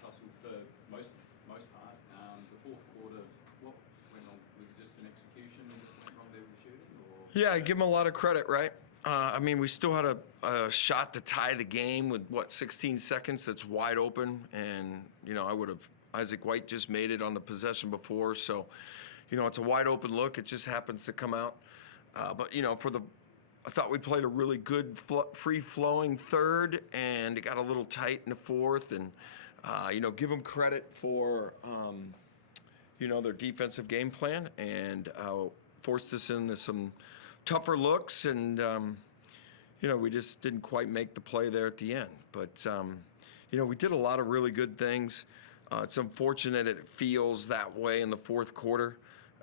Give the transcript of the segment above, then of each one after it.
tussle for most part. The fourth quarter, what went wrong? Was it just an execution that went wrong there with the shooting? Or? Yeah, I give him a lot of credit, right? I mean, we still had a shot to tie the game with, 16 seconds that's wide open. And, Isaac White just made it on the possession before. So, it's a wide open look. It just happens to come out. But, I thought we played a really good free-flowing third, and it got a little tight in the fourth. And, give them credit for, their defensive game plan and forced us into some tougher looks, and we just didn't quite make the play there at the end. But we did a lot of really good things. It's unfortunate it feels that way in the fourth quarter.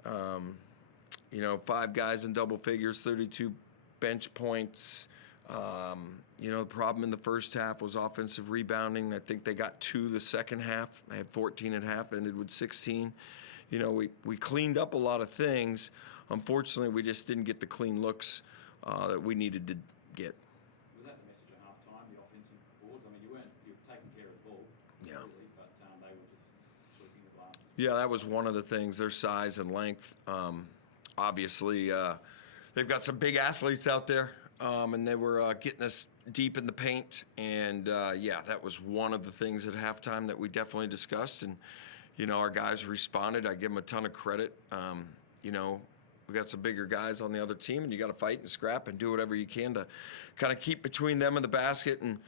5 guys in double figures, 32 bench points. The problem in the first half was offensive rebounding. I think they got 2 the second half. They had 14 at half, ended with 16. We cleaned up a lot of things. Unfortunately, we just didn't get the clean looks that we needed to get. Was that the message at halftime, the offensive boards? I mean, you were taking care of the ball, yeah, really, but they were just sweeping the glass. Yeah, that was one of the things, their size and length. Obviously, they've got some big athletes out there, and they were getting us deep in the paint. And, that was one of the things at halftime that we definitely discussed. And, our guys responded. I give them a ton of credit. We got some bigger guys on the other team, and you got to fight and scrap and do whatever you can to kind of keep between them and the basket. And,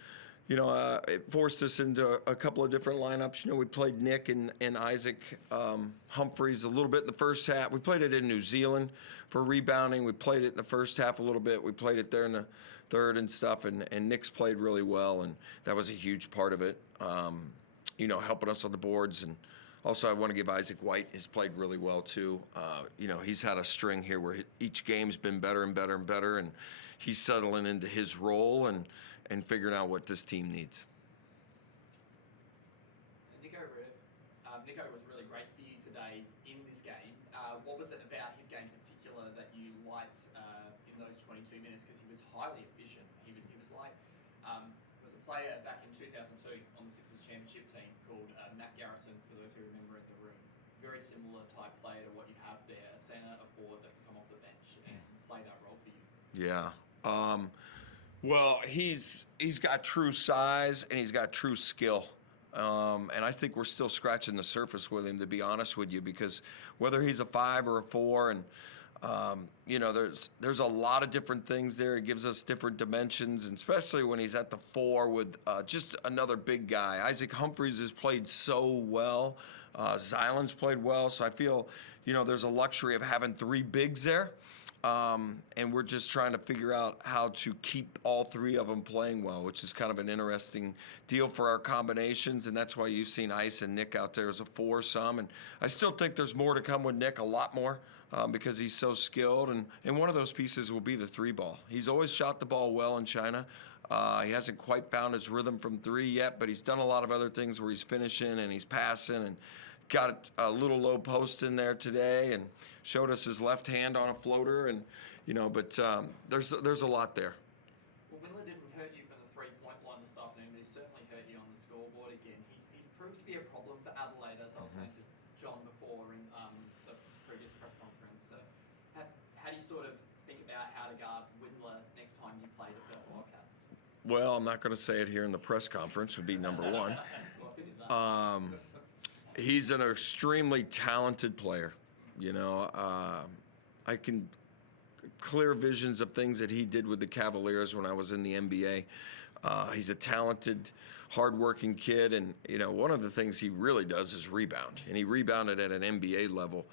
it forced us into a couple of different lineups. We played Nick and Isaac Humphreys a little bit in the first half. We played it in New Zealand for rebounding. We played it in the first half a little bit. We played it there in the third and stuff, and Nick's played really well, and that was a huge part of it, helping us on the boards. And also, I want to give Isaac White, has played really well too. He's had a string here where each game's been better and better and better, and he's settling into his role and figuring out what this team needs. Nico was really great for you today in this game. What was it about his game in particular that you liked in those 22 minutes? Because he was highly efficient. He was like was a player back in 2002 on the Sixers championship team called Matt Garrison, for those who remember in the room. Very similar type player to what you have there, a center, a forward that can come off the bench and play that role for you. Yeah. Well, he's got true size and he's got true skill. And I think we're still scratching the surface with him, to be honest with you, because whether he's a 5 or a 4, and there's a lot of different things there. He gives us different dimensions, and especially when he's at the 4 with just another big guy. Isaac Humphreys has played so well. Zylan's played well, so I feel there's a luxury of having 3 bigs there. And we're just trying to figure out how to keep all 3 of them playing well, which is kind of an interesting deal for our combinations, and that's why you've seen Ice and Nick out there as a 4 some. And I still think there's more to come with Nick, a lot more, because he's so skilled. And one of those pieces will be the 3 ball. He's always shot the ball well in China. He hasn't quite found his rhythm from 3 yet, but he's done a lot of other things where he's finishing and he's passing, and got a little low post in there today and showed us his left hand on a floater, and but there's a lot there. Well, Windler didn't hurt you from the 3-point line this afternoon, but he certainly hurt you on the scoreboard again. He's proved to be a problem for Adelaide, as I was saying to John before in the previous press conference. So how do you sort of think about how to guard Windler next time you play the Perth Wildcats? Well, I'm not going to say it here in the press conference, would be number 1. He's an extremely talented player. I can clear visions of things that he did with the Cavaliers when I was in the NBA. He's a talented, hardworking kid, and one of the things he really does is rebound, and he rebounded at an NBA level.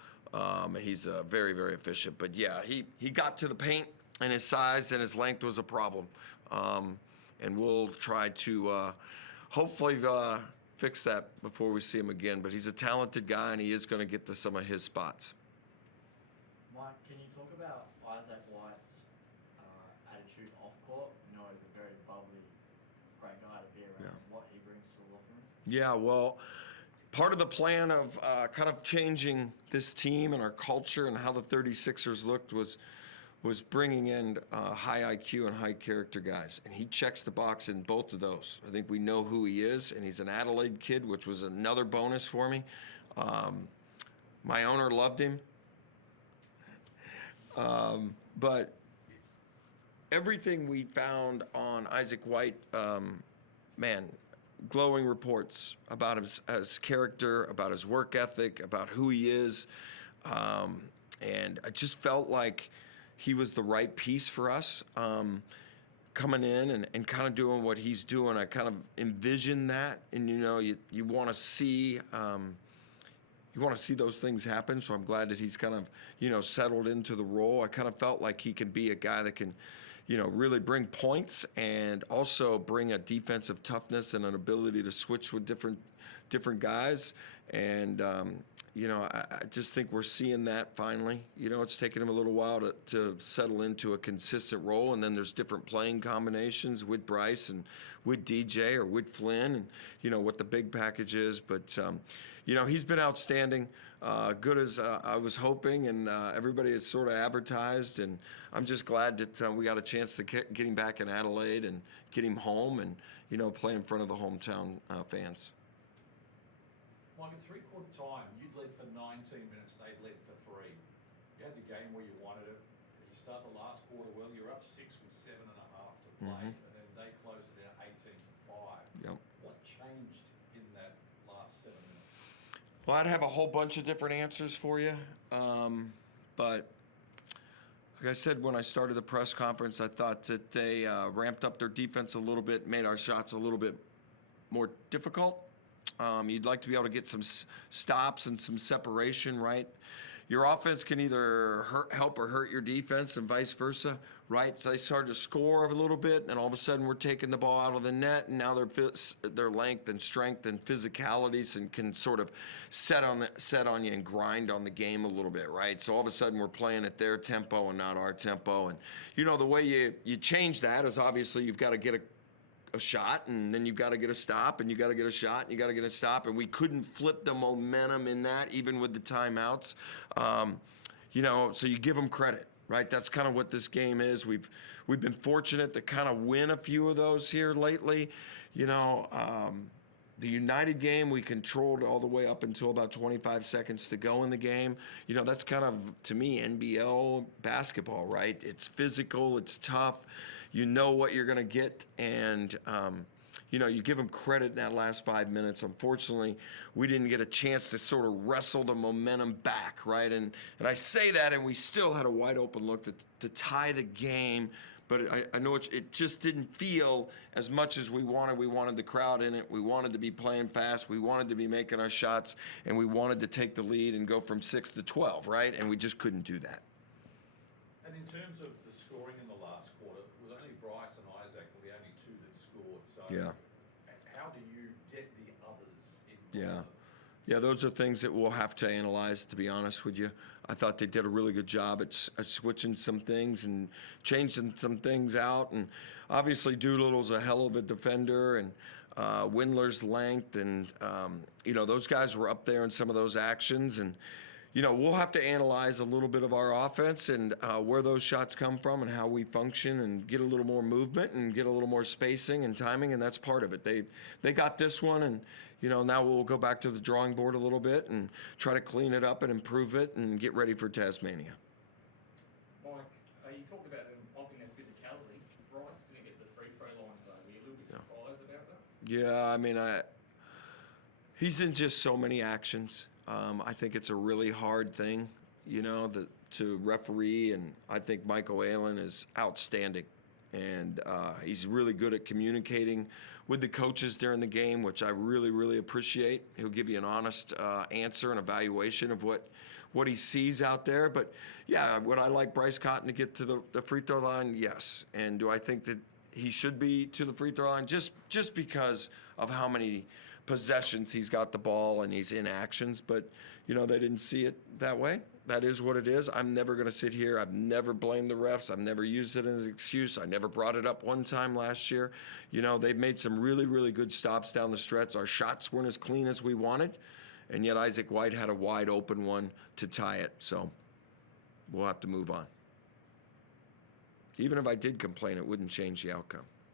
He's very, very efficient. But yeah, he got to the paint, and his size and his length was a problem. And we'll try to hopefully fix that before we see him again. But he's a talented guy, and he is going to get to some of his spots. Mike, can you talk about Isaac White's attitude off court? He's a very bubbly, great guy to be around. Yeah. What he brings to the locker room? Yeah, well, part of the plan of kind of changing this team and our culture and how the 36ers looked was was bringing in high IQ and high character guys, and he checks the box in both of those. I think we know who he is, and he's an Adelaide kid, which was another bonus for me. My owner loved him, but everything we found on Isaac White, man, glowing reports about his character, about his work ethic, about who he is, and I just felt like he was the right piece for us, coming in and kind of doing what he's doing. I kind of envision that, and you want to see those things happen. So I'm glad that he's kind of settled into the role. I kind of felt like he can be a guy that can really bring points and also bring a defensive toughness and an ability to switch with different guys. And I just think we're seeing that finally. It's taken him a little while to settle into a consistent role, and then there's different playing combinations with Bryce and with DJ or with Flynn, and what the big package is. But he's been outstanding, good as I was hoping, and everybody has sort of advertised. And I'm just glad that we got a chance to get him back in Adelaide and get him home and play in front of the hometown fans. Mike, at three-quarter time, you'd led for 19 minutes, they'd led for 3. You had the game where you wanted it. You start the last quarter well, you're up 6 with 7.5 to play, and then they close it out 18-5. Yep. What changed in that last 7 minutes? Well, I'd have a whole bunch of different answers for you, but like I said when I started the press conference, I thought that they ramped up their defense a little bit, made our shots a little bit more difficult. You'd like to be able to get some stops and some separation, right? Your offense can either help or hurt your defense and vice versa, right? So they started to score a little bit, and all of a sudden we're taking the ball out of the net, and now their length and strength and physicalities and can sort of set on you and grind on the game a little bit, right? So all of a sudden we're playing at their tempo and not our tempo. And, the way you change that is obviously you've got to get a shot, and then you've got to get a stop, and you got to get a shot, and you got to get a stop, and we couldn't flip the momentum in that, even with the timeouts. So you give them credit, right? That's kind of what this game is. We've been fortunate to kind of win a few of those here lately. The United game, we controlled all the way up until about 25 seconds to go in the game. That's kind of, to me, NBL basketball, right? It's physical, it's tough. You know what you're going to get, and, you give them credit in that last 5 minutes. Unfortunately, we didn't get a chance to sort of wrestle the momentum back, right? And I say that, and we still had a wide open look to tie the game, but I know it just didn't feel as much as we wanted. We wanted the crowd in it. We wanted to be playing fast. We wanted to be making our shots, and we wanted to take the lead and go from 6 to 12, right? And we just couldn't do that. And in terms of the scoring in the last quarter, it was only Bryce and Isaac were the only 2 that scored. So Yeah. How do you get the others involved? Yeah, those are things that we'll have to analyze, to be honest with you. I thought they did a really good job at switching some things and changing some things out. And obviously Doolittle's a hell of a defender, and Windler's length, and, those guys were up there in some of those actions. And, we'll have to analyze a little bit of our offense and where those shots come from and how we function and get a little more movement and get a little more spacing and timing, and that's part of it. They got this one, and, now we'll go back to the drawing board a little bit and try to clean it up and improve it and get ready for Tasmania. Mike, you talked about them upping their physicality. Bryce didn't get the free throw line today. Were you a little bit surprised about that? Yeah, he's in just so many actions. I think it's a really hard thing, to referee, and I think Michael Allen is outstanding. And he's really good at communicating with the coaches during the game, which I really, really appreciate. He'll give you an honest answer and evaluation of what he sees out there. But, yeah, would I like Bryce Cotton to get to the free throw line? Yes. And do I think that he should be to the free throw line? Just because of how many possessions he's got the ball and he's in actions, but they didn't see it that way. That is what it is. I'm never going to sit here. I've never blamed the refs. I've never used it as an excuse. I never brought it up one time last year. They've made some really, really good stops down the stretch. Our shots weren't as clean as we wanted, and yet Isaac White had a wide open one to tie it. So we'll have to move on. Even if I did complain, it wouldn't change the outcome.